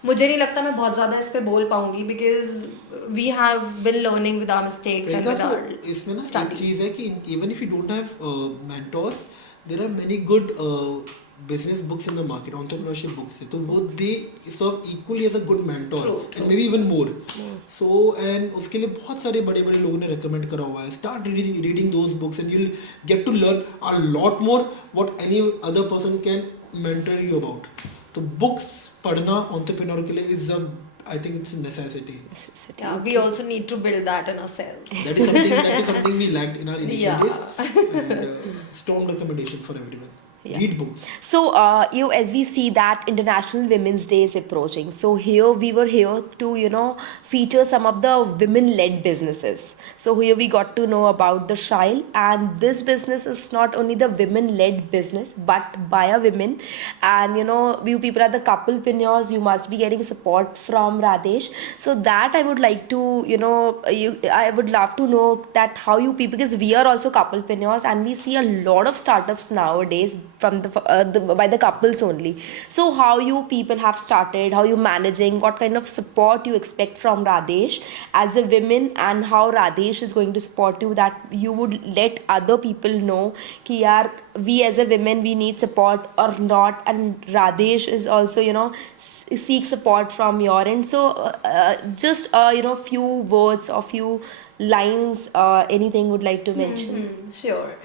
मुझे नहीं लगता मैं बहुत ज़्यादा इस पे बोल पाऊंगी because we have been learning with our mistakes and with our इसमें ना एक study. चीज़ है कि even if you don't have mentors, there are many good business books in the market, entrepreneurship books है, तो वो they serve equally as a good mentor. True. And maybe even more. So and उसके लिए बहुत सारे बड़े लोगों ने recommend करा हुआ है. Start reading those books and you'll get to learn a lot more what any other person can mentor you about. तो books पढ़ना entrepreneur के लिए is a, I think it's a necessity. Yeah, we also need to build that in ourselves. That is something we lacked in our initial Yeah. days. And strong recommendation for everyone. Yeah. Read books. So, as we see that International Women's Day is approaching, so we were here to, you know, feature some of the women-led businesses. So here we got to know about the Shile, and this business is not only the women-led business, but by a women. And you know, you people are the couplepreneurs. You must be getting support from Radesh. So that I would like to, you know, I would love to know that how you people, because we are also couplepreneurs, and we see a lot of startups nowadays from by the couples only. So how you people have started, how you managing, what kind of support you expect from Radesh as a woman, and how Radesh is going to support you, that you would let other people know कि यार we as a women we need support or not, and Radesh is also, you know, seek support from your end. So just you know, few words or few lines, anything would like to mention. Sure.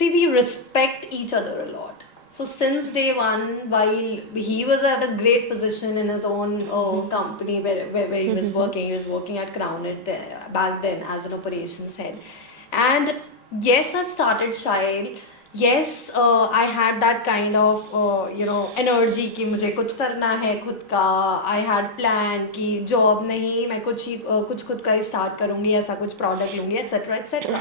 See, we respect each other a lot. So since day one, while he was at a great position in his own company where he was working at Crownet back then as an operations head. And yes, I've started Shile. Yes, I had that kind of you know, energy कि मुझे कुछ करना है खुद का. I had plan कि job नहीं, मैं कुछ खुद का ही start करूँगी, ऐसा कुछ product लूँगी, etc.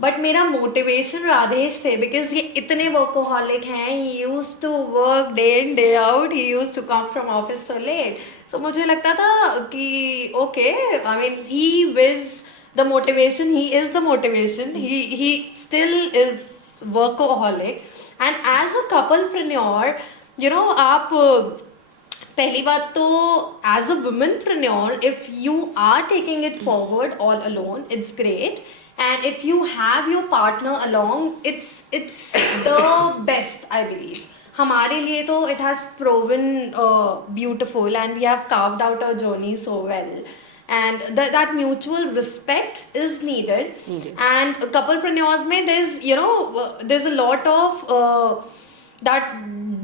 बट मेरा मोटिवेशन राधेश थे, बिकॉज ये इतने वर्कोहॉलिक हैं. He used to work day in day out, he used to come from office so late. So मुझे लगता था कि okay, I mean he was the motivation, he is the motivation, he still is workaholic. And as a couplepreneur, you know, आप पहली बात तो as a womenpreneur if you are taking it forward all alone it's great and if you have your partner along it's the best I believe हमारे लिए तो it has proven beautiful and we have carved out our journey so well and that mutual respect is needed and couplepreneurs mein there's you know there's a lot of that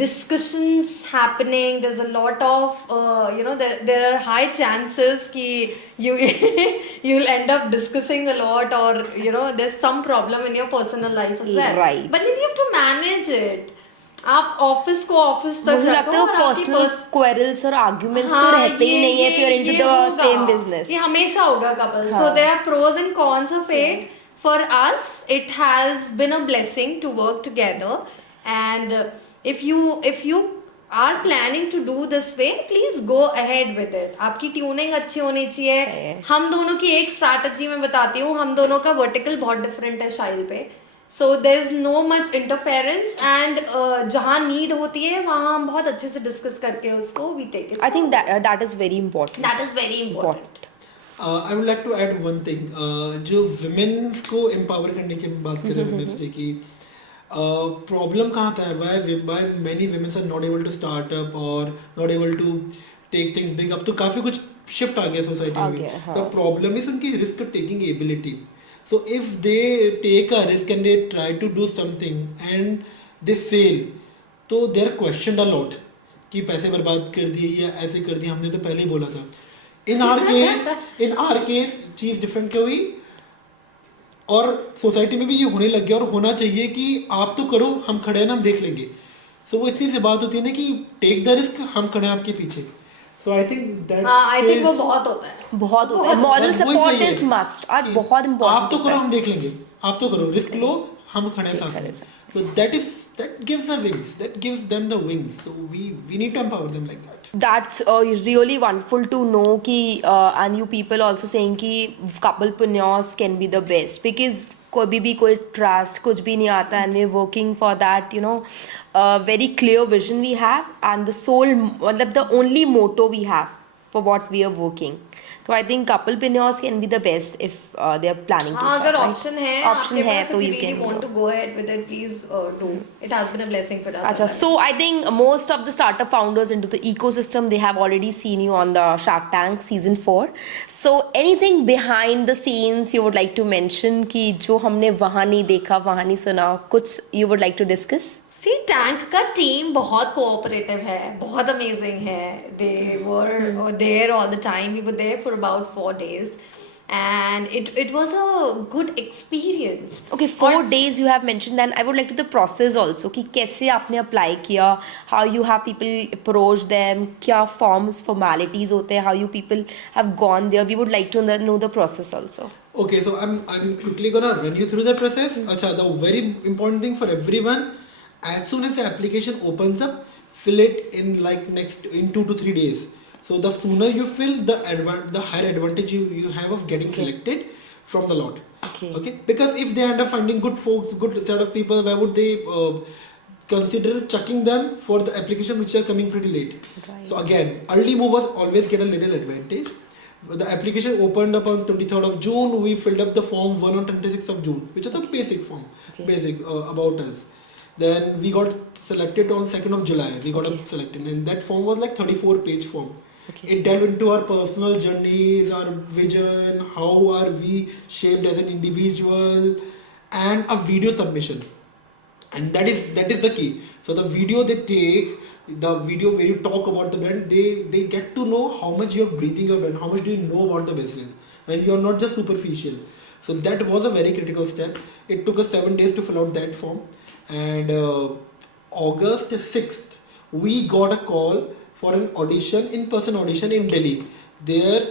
discussions happening there's a lot of you know there are high chances ki you you'll end up discussing a lot or you know there's some problem in your personal life as well Right. but then you have to manage it आप office को office तक मुझे लगता है वो personal quarrels और arguments तो रहते ही नहीं है if you're into the same business. ये हमेशा होगा couple so there are pros and cons of it for us it has been a blessing to work together and if you are planning to do this way please go ahead with it आपकी tuning अच्छी होनी चाहिए हम दोनों की एक strategy मैं बताती हूँ हम दोनों का वर्टिकल बहुत डिफरेंट है शाइल पे so there's no much interference and जहाँ नीड होती है वहाँ हम बहुत अच्छे से डिस्कस करके उसको we take it I think that is very important. that is very important I would like to add one thing. जो women's को empower करने की बात करें women's day की प्रॉब्लम कहाँ आता है why many women are not able to start up or not able to take things big. अब तो काफ़ी कुछ शिफ्ट आ गया सोसाइटी में तो प्रॉब्लम इज उनकी risk taking ability so if they take a risk and they try to do something and they fail तो they are questioned a lot कि पैसे बर्बाद कर दिए या ऐसे कर दिए हमने तो पहले ही बोला था इन आर केस चीज़ डिफरेंट क्या हुई और सोसाइटी में भी ये होने लग गया और होना चाहिए कि आप तो करो हम खड़े हैं ना हम देख लेंगे सो वो इतनी सी बात होती है ना कि टेक द रिस्क हम खड़े हैं आपके पीछे so I think that I think वो बहुत होता है मॉरल सपोर्ट इज मस्ट और बहुत इंपॉर्टेंट आप तो करो हम देख लेंगे आप तो करो रिस्क लो हम खड़े हैं साथ में so that gives the wings that gives them the wings so we need to empower them like that that's really wonderful to know ki and you people also saying ki couplepreneurs can be the best because कभी भी कोई trust कुछ भी नहीं आता and we're working for that you know very clear vision we have and the sole मतलब the only motto we have for what we are working so I think couplepreneurs can be the best if they are planning to start. अगर option है option है तो you can want to go ahead with it please do it has been a blessing for us Acha, so I think most of the startup founders into the ecosystem they have already seen you on the Shark Tank season 4 so anything behind the scenes you would like to mention कि जो हमने वहाँ नहीं देखा वहाँ नहीं सुना कुछ you would like to discuss सी टैंक का टीम बहुत कोऑपरेटिव है बहुत अमेजिंग है they were there all the time we were there for about 4 days and it was a good experience okay 4 days you have mentioned then I would like to the process also कि कैसे आपने apply किया how you have people approach them क्या forms formalities होते हैं how you people have gone there we would like to know the process also okay so I'm quickly gonna run you through the process acha the very important thing for everyone as soon as the application opens up fill it in in 2 to 3 days so the sooner you fill the higher advantage you have of getting selected from the lot okay because if they end up finding good folks good set of people why would they consider chucking them for the application which are coming pretty late so again early movers always get a little advantage the application opened up on 23rd of June we filled up the form 1 on 26th of June which is a basic form basic about us then we got selected on 2nd of July we got selected and that form was like 34-page form it delved into our personal journeys our vision how are we shaped as an individual and a video submission and that is the key so the video they take the video where you talk about the brand they get to know how much you're breathing your brand how much do you know about the business and you're not just superficial so that was a very critical step it took us 7 days to fill out that form and August 6th we got a call for an audition in-person audition in Delhi there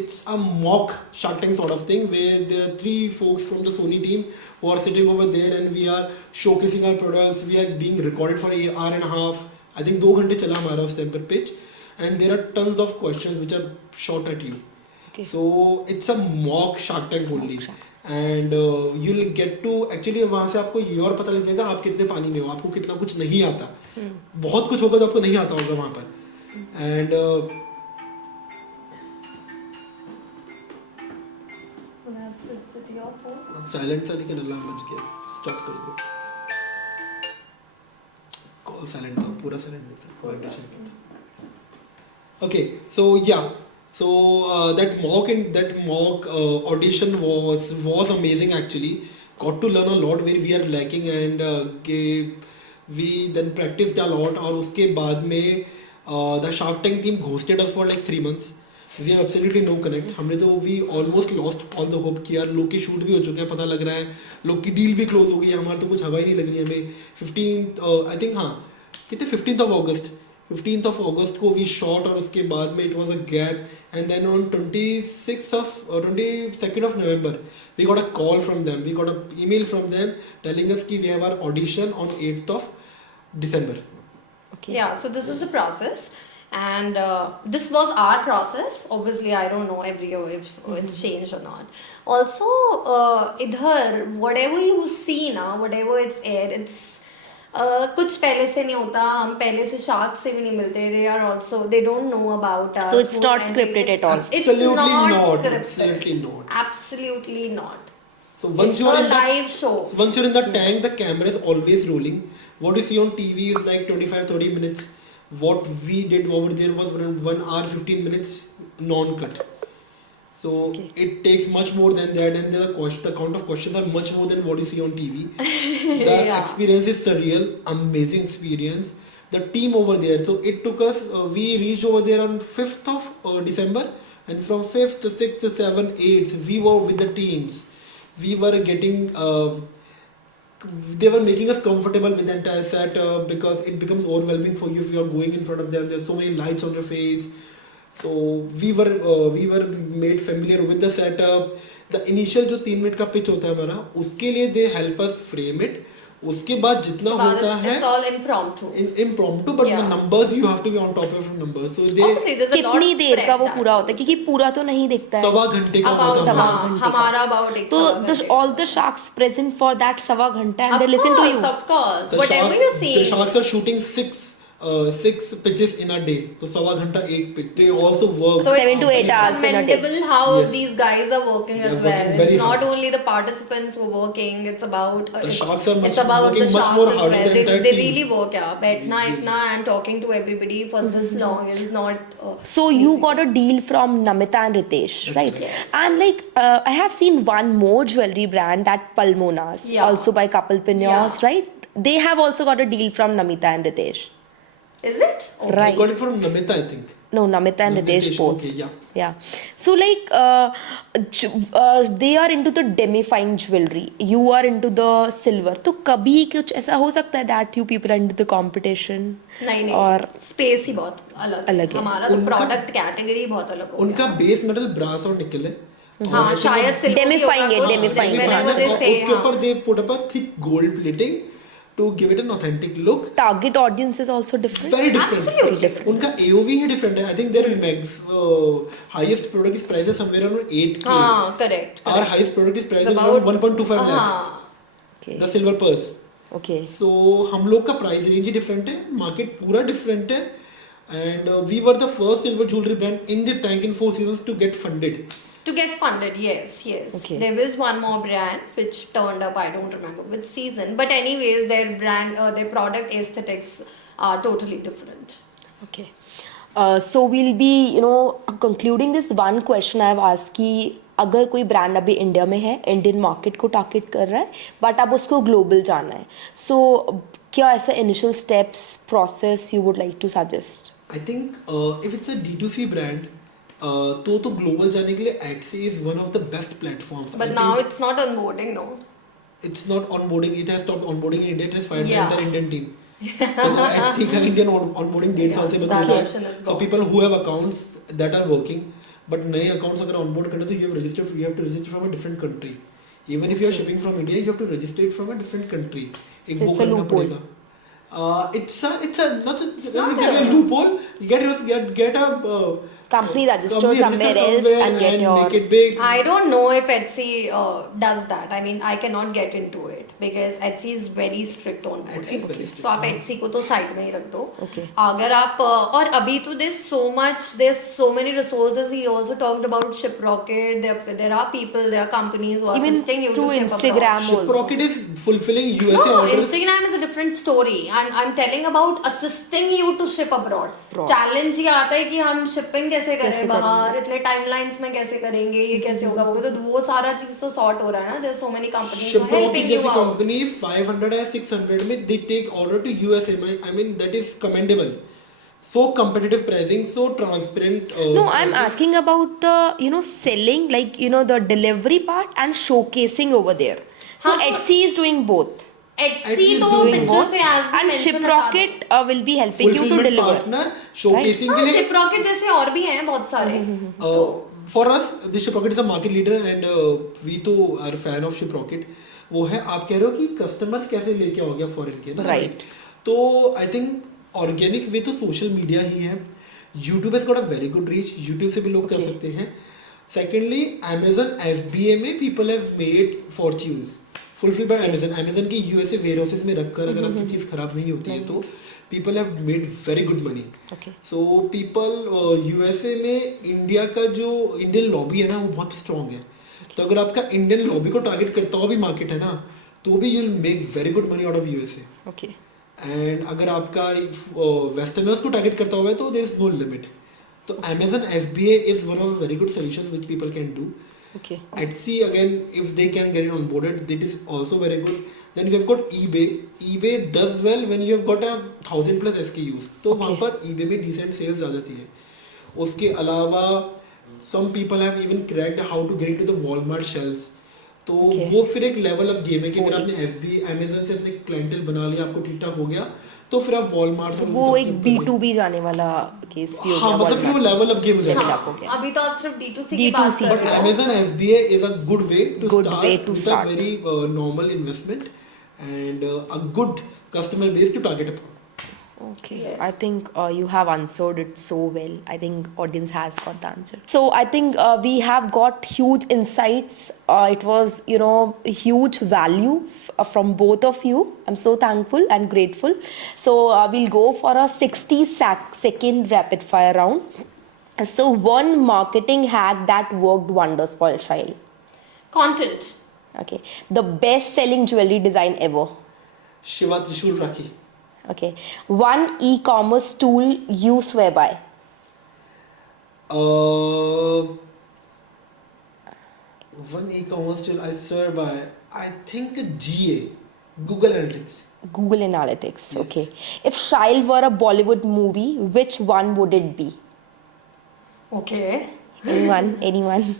it's a mock Shark Tank sort of thing where there are 3 folks from the Sony team who are sitting over there and we are showcasing our products we are being recorded for an hour and a half I think 2 घंटे चला हमारा उस time पर pitch and there are tons of questions which are shot at you so it's a mock Shark Tank only and you'll get to actually वहाँ से आपको ये और पता लग जाएगा आप कितने पानी में हो आपको कितना कुछ नहीं आता बहुत कुछ होगा जो आपको नहीं आता होगा वहाँ पर. And साइलेंट था लेकिन अलार्म बज गया. स्टॉप कर दो. कॉल साइलेंट था, पूरा साइलेंट नहीं था, वाइब्रेशन पे था. Okay, so yeah. So that mock audition was amazing actually. Got to learn a lot where we are lacking, and we then practiced a lot. और उसके बाद में the Shark Tank team ghosted us for like 3 months. We have absolutely no connect. हमने तो we almost lost all the hope कि यार लोग की शूट भी हो चुके हैं, पता लग रहा है लोग की डील भी क्लोज हो गई है, हमारा तो कुछ हवा ही नहीं लग रही है हमें. 15th I think हाँ कितने 15th of August को we shot, और उसके बाद में it was a gap, and then on 22nd of November we got a call from them, we got an email from them telling us कि we have our audition on 8th of December. Okay. Yeah, so this is the process, and this was our process. Obviously, I don't know every year if it's changed or not. Also, idhar whatever you see now, whatever it's aired, it's कुछ पहले से नहीं होता. हम पहले से shark से भी नहीं मिलते. They are also, they don't know about us. So it's not scripted at all. It's Absolutely not not. scripted. Absolutely not. Absolutely not. So once It's you're a in the live show. once you're in the tank, the camera is always rolling. What you see on TV is like 25-30 minutes. What we did over there was 1 hour 15 minutes non-cut. So it takes much more than that, and the count of questions are much more than what you see on TV. The experience is surreal, amazing experience. The team over there, so it took us, we reached over there on 5th of December, and from 5th to 6th to 7th, 8th, we were with the teams. We were getting, they were making us comfortable with the entire setup, because it becomes overwhelming for you if you are going in front of them. There's so many lights on your face. So we were made familiar with the setup. The initial जो 3 minute का pitch होता है हमारा, उसके लिए they help us frame it. उसके बाद जितना होता है it's all impromptu. impromptu, but the numbers you have to be on top of the numbers. So they Obviously, there's a lot कितनी of देर prep का वो that पूरा होता है, goes. क्योंकि पूरा तो नहीं दिखता है. सवा घंटे का About होता है सवा हमारा. घंटे का. हमारा about एक तो सवा घंटे. all the sharks present for that सवा घंटा and they Of listen to course, you. Of course, The whatever sharks, you see. the sharks are shooting six pitches in a day. तो सवा घंटा एक pitch. They also work. So 7 to 8 it's hours in a day. commendable how Yes. these guys are working They as are well. working It's very not hard. only the participants who are working. It's about The sharks are it's about working the much sharks more as harder well. than the entire They team. really work. Yeah, बैठना इतना and talking to everybody for this long is not. So you got a deal from Namita and Ritesh, That's right? correct. Yes. And like I have seen one more jewelry brand, that Palmonas, Yeah. also by Kapilpinios, Yeah. right? They have also got a deal from Namita and Ritesh. Is it? I Right. got it from Namita, I think. No, Namita and Ritesh both. Okay, yeah. Yeah. So like they are into the demi-fine jewelry. You are into the silver. तो कभी कुछ ऐसा हो सकता है that you people are into the competition? नहीं और space ही बहुत अलग है. हमारा तो उनका- प्रोडक्ट कैटेगरी बहुत अलग हो उनका बेस मेटल ब्रास और निकल है. हाँ और शायद silver Demifying it, demifying it. whenever they और say उसके ऊपर they put up a thick gold plating to give it an authentic look. target audience is also different. Very different. Absolutely. Very different. उनका AOV ही different है. I think their max highest product is priced somewhere around 8K. हाँ correct. Our highest product is priced It's around about 1.25 lakhs. हाँ Okay. The silver purse. Okay. So हम लोग का price range ही different है, market पूरा different है, and we were the first silver jewellery brand in the tank in 4 seasons to get funded. To get funded, yes. Okay. There was one more brand which turned up. I don't remember which season, but anyways, their brand, their product aesthetics are totally different. Okay. So we'll be, concluding this one question I have asked कि अगर कोई brand अभी India में है, Indian market को target कर रहा है, बट अब उसको ग्लोबल जाना है, सो क्या ऐसा initial steps process you would like to suggest? I think if it's a D2C brand, तो ग्लोबल जाने के लिए Etsy is one of the best platforms. But now it's not onboarding, no. it's not onboarding. It has stopped onboarding in India. It has fired Yeah. the entire Indian team. So Etsy का Indian onboarding dates Yeah, also so बंद हो that गया. option is So gone. people who have accounts that are working, but नए accounts अगर onboard करना तो you have to register from a different country. Even if you are shipping from India, you have to register it from a different country. एक So वो it's a करना loophole. पड़ेगा. It's a not not exactly a loophole. You get a company register Company somewhere register else and get your. make it big. I don't know if Etsy does that. I mean, I cannot get into it because Etsy is very strict on boarding. Etsy is very strict, So आप हाँ. Etsy को तो side में ही रख दो. Okay. अगर आप और अभी तो there's so many resources. He also talked about Shiprocket. There are people, there are companies who are Even assisting you through to ship Instagram abroad. also. Shiprocket is fulfilling USA No, orders. Instagram is a different story. I'm telling about assisting you to ship abroad. Abroad. Challenge ये आता है कि हम shipping कैसे कैसे करें बाहर, इतने timelines में कैसे करेंगे, ये कैसे होगा, वो तो वो सारा चीज तो sort हो रहा है ना. There's so many companies who are Shiprocket helping you जैसी out. company 500 या 600 में they take order to USA. I mean that is commendable. So competitive pricing, so transparent. No, I'm asking about the selling, like the delivery part and showcasing over there. So हाँ, तो- Etsy is doing both. Etsy Etsy is तो doing picture both, से as we and mentioned Shiprocket will be helping you to fulfillment deliver. partner showcasing हाँ, के लिए. Shiprocket जैसे और भी हैं बहुत सारे. For us, the Shiprocket is a market leader and we too are fan of Shiprocket. वो है आप कह रहे हो कि कस्टमर्स कैसे लेके आओगे फॉरेन के ना. Right. तो आई थिंक ऑर्गेनिक वे तो सोशल मीडिया ही है. YouTube has got a very good reach. YouTube से भी लोग कर Okay. सकते हैं. सेकेंडली अमेजन FBA में people have made fortunes fulfil bye Amazon. Amazon की USA वेयर हाउसेस में रखकर अगर आपकी चीज़ खराब नहीं होती है तो people have made very good money. Okay. So people USA में इंडिया का जो इंडियन लॉबी है ना वो बहुत स्ट्रॉन्ग है. तो अगर आपका इंडियन लॉबी को टारगेट करता हुआ भी मार्केट है ना तो भी you will make very good money out of USA. Okay. And अगर आपका वेस्टर्नर्स को टारगेट करता हुआ है तो देयर इज नो लिमिट. तो Amazon FBA is one of very good solutions which people can do. Okay. Etsy again, if they can get it onboarded, that is also very good. Then we have got eBay. eBay does well when you have got 1,000+ SKUs. तो Okay. वहाँ पर eBay में decent sales आ जाती है. उसके अलावा some people have even cracked how to get into the Walmart shelves. तो Okay. वो फिर एक लेवल अप गेम है कि अगर वही. आपने FB Amazon से अपने क्लाइंटल बना लिया, आपको ठीक ठाक हो गया, तो फिर आप Walmart से वो एक B2B जाने वाला केस भी हो हाँ मतलब फिर वो लेवल अप गेम हो जाएगा. Level up हो गया. अभी तो आप सिर्फ D2C की बात D2C कर But रहे हो. Amazon FBA is a good way to Good start way to with start. a very normal investment and a good customer base to target upon. Okay, Yes. I think you have answered it so well. I think audience has got the answer. So I think we have got huge insights. It was, huge value from both of you. I'm so thankful and grateful. So we'll go for a 60-second rapid fire round. So one marketing hack that worked wonders for Shail. Content. Okay, the best-selling jewelry design ever. Shiva Trishul Rakhi. Okay, one e-commerce tool you swear by. One e-commerce tool I swear by, I think GA, Google Analytics. Google Analytics. Yes. Okay. If Shail were a Bollywood movie, which one would it be? Okay. Anyone?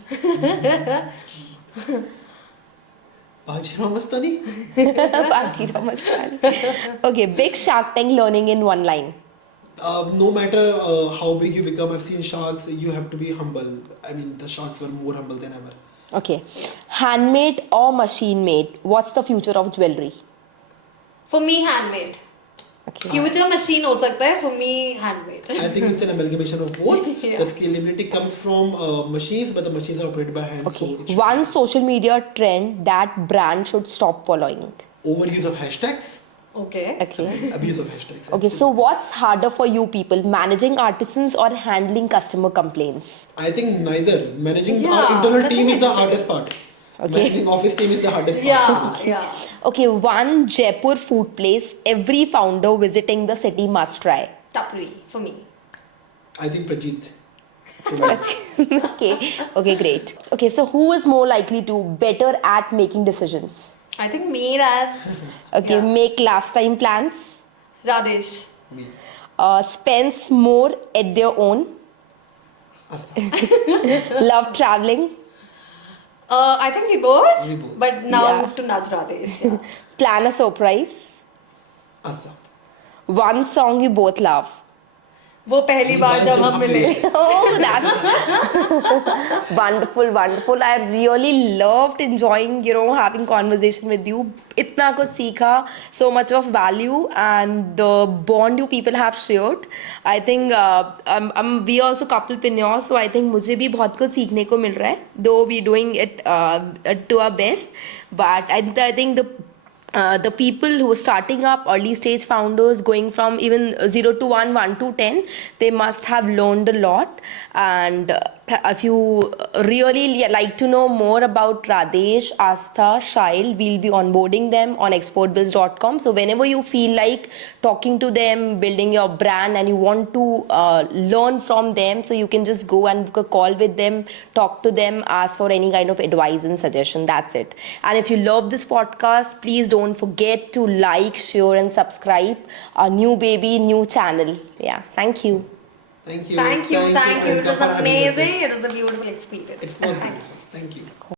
Bajirao Mastani. Bajirao Mastani. Okay, big Shark Tank learning in one line. No matter how big you become, I've seen sharks, you have to be humble. I mean, the sharks were more humble than ever. Okay, handmade or machine made? What's the future of jewelry? For me, handmade. Okay. Future machine हो सकता है. For me, handmade. I think it's an amalgamation of both. Yeah. The scalability comes from machines, but the machines are operated by hand. Okay. So it's One social media trend that brand should stop following. overuse of hashtags, Okay. Okay. abuse of hashtags. Okay, so what's harder for you people, managing artisans or handling customer complaints? I think neither. Managing our Yeah, internal the team thing is the hardest part. Okay. Managing office team is the hardest part. Yeah, yeah. Okay, one Jaipur food place every founder visiting the city must try. Tapri for me. I think Prajeet. Okay, great. Okay, so who is more likely to better at making decisions? I think me, that's Okay, yeah. make last time plans, Radesh. Me. spends more at their own, Asta. love traveling, I think we both. We both. But now Yeah. move to Naj Radesh. Yeah. plan a surprise, Asta. one song you both love. वो पहली बार जब हम मिले. Oh, that's Wonderful, wonderful. I really loved enjoying, having conversation with you. इतना कुछ सीखा, so much of value and the bond you people have shared. I think we also couplepreneurs, so I think मुझे भी बहुत कुछ सीखने को मिल रहा है. Though we doing it to our best, but I think the people who are starting up, early stage founders going from even 0 to 1, 1 to 10, they must have learned a lot. And if you really like to know more about Radesh, Astha, Shail, we'll be onboarding them on exportbiz.com. So whenever you feel like talking to them, building your brand, and you want to learn from them, so you can just go and book a call with them, talk to them, ask for any kind of advice and suggestion. That's it. And if you love this podcast, please don't forget to like, share, and subscribe our new baby, new channel. Yeah, thank you. Thank you. Thank you. It was Priyanka, for having us here. amazing. It was a beautiful experience. It was beautiful. Thank you.